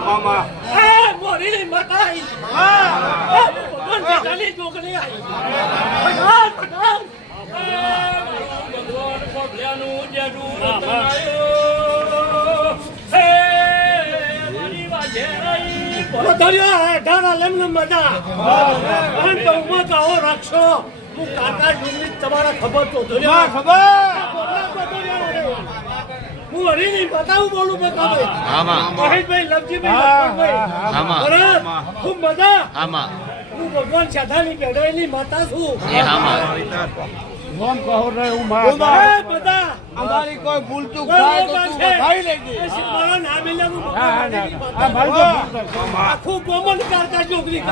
મામા એ મોરી માતા આઈ ભગવાન જેઠાની છોકરી આઈ ભગવાન ભગવાન ભગવાન પગલાનું જેડું રતનાયો હે મારી વાજે આઈ પોતરિયા ઢારા લેમન મજા અન તો ઉમો કાઓ રાખશો હું કાકા ડુંગળી તમારા ખબર તો ધોર્યા ખબર હું હરીની બતાવું બોલું બતાવે આમાં મહેશભાઈ લવજીભાઈ ભરત ખૂબ મજા આમાં હું ભગવાન સાધાની બેઠેલી માતા છું એ આમાં ફોન કહો રે હું બધા અમારી કોઈ ભૂલ ચૂક થાય તો તું બધાઈ લેજે મારા નામે લેવું આ મારી તો ભૂલ છે. આખું કોમન કરતા છોકરી